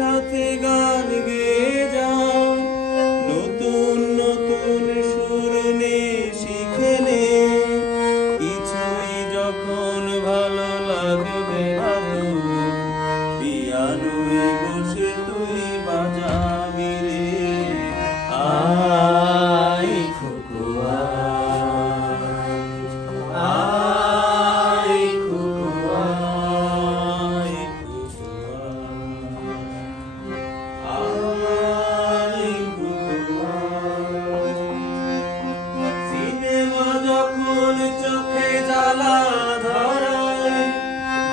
Shatiga. যখন চোখে জ্বালা ধরায়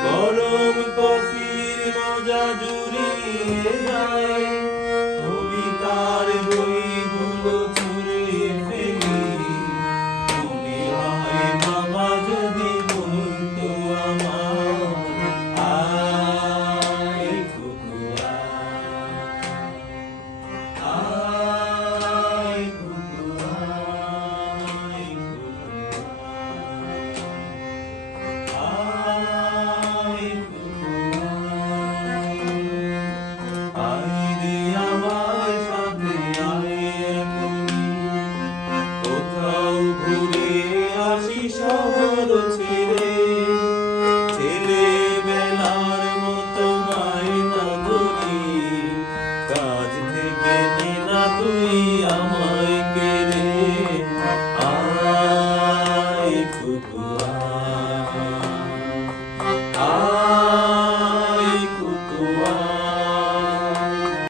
গরম কফির মজা জুড়িয়ে Ooh.